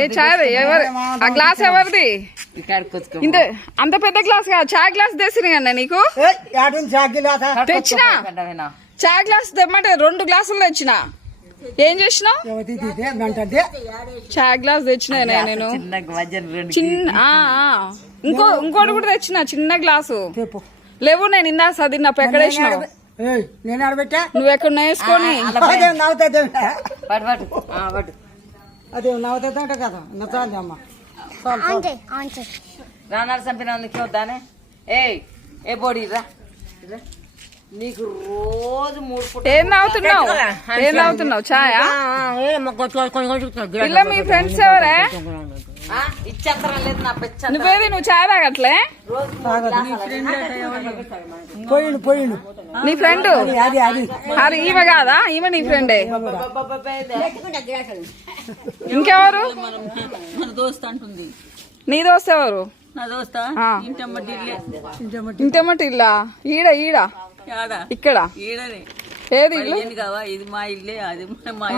ఏ చాయ్ ఎవరు ఆ గ్లాస్ ఎవరిది ఇంత అంత పెద్ద గ్లాస్ కాదు చాయ్ గ్లాస్ తెచ్చిన కన్నా నీకు తెచ్చిన చాయ్ గ్లాస్ తెమ్మంటే 2 గ్లాసులు తెచ్చిన ఏం చేసినావు చాయ్ గ్లాస్ తెచ్చిన నేను చిన్న ఇంకోటి కూడా తెచ్చిన చిన్న గ్లాసు లేవు నేను ఇందా సదిన్నప్పుడు ఎక్కడ వేసినావు నువ్వు ఎక్కడ వేసుకొని అదే నవ్వుతుందంట కదా నచ్చాలి అమ్మ రానాడు చంపినందుకు వద్దానే ఏ బోడీ రా నీకు రోజు 3 పూట ఏం తాగుతున్నావు చాయా ఇలా మీ ఫ్రెండ్స్ ఎవరే ఇచ్చేత్తరం లేదు నా పెచ్చ నువ్వేది నువ్వు చాయ్ తాగట్లే పోయిండు నీ ఫ్రెండ్ అది ఈమె కాదా ఈమె నీ ఫ్రెండే ఇంకెవరు మన దోస్త్ అంటుంది నీ దోస్త్ ఎవరు నా దోస్తా ఇంటమ్మటి ఇల్లా ఈడ ఇక్కడ ఈడనే ఏది ఇల్లు కావా ఇది మా ఇల్లే అది మా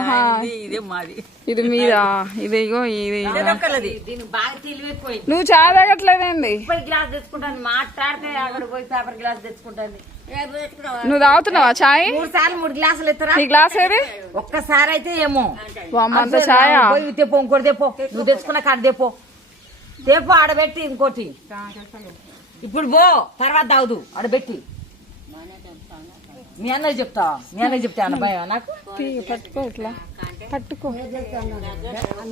ఇదే మాది ఇది మీదా ఇదిగో ఇది దీనికి బాగా తెలివైపోయింది నువ్వు చాయ్ తాగట్లేదేంది గ్లాస్ తెచ్చుకుంటాను మాట్లాడితే అక్కడ పోయి పేపర్ గ్లాస్ తెచ్చుకుంటాను నువ్వు తాగుతున్నావా చాయ్ 3 సార్లు 3 గ్లాసులు ఎత్తరా నీ గ్లాస్ ఏది ఒక్కసారి అయితే ఏమో అంత చాయ్ పోయి తెపో ఇంకోటి తెపో నువ్వు తెచ్చుకున్న కాడ తెపో ఆడబెట్టి ఇంకోటి ఇప్పుడు పో తర్వాత తాగుదు ఆడబెట్టి మీ అన్నయ్య చెప్తా అన్న భయం నాకు పట్టుకో ఇట్లా పట్టుకో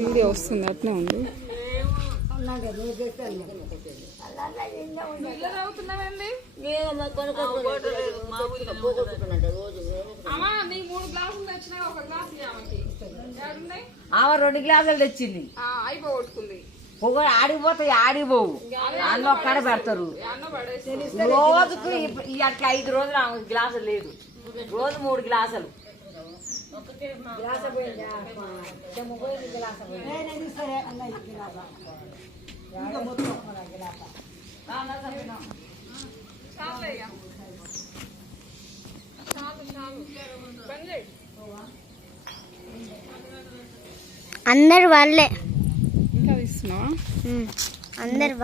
వీడియో వస్తుంది అట్నే ఉంది ఆమె 2 గ్లాసులు తెచ్చింది ఆడిపోతాయి ఆడిపోవు అన్న ఒక్కడ పెడతారు రోజుకు అట్లా 5 రోజులు ఆమె గ్లాసులు లేదు రోజు 3 గ్లాసులు అందరు వాళ్ళే ఇంకా తీస్తున్నావా అందరు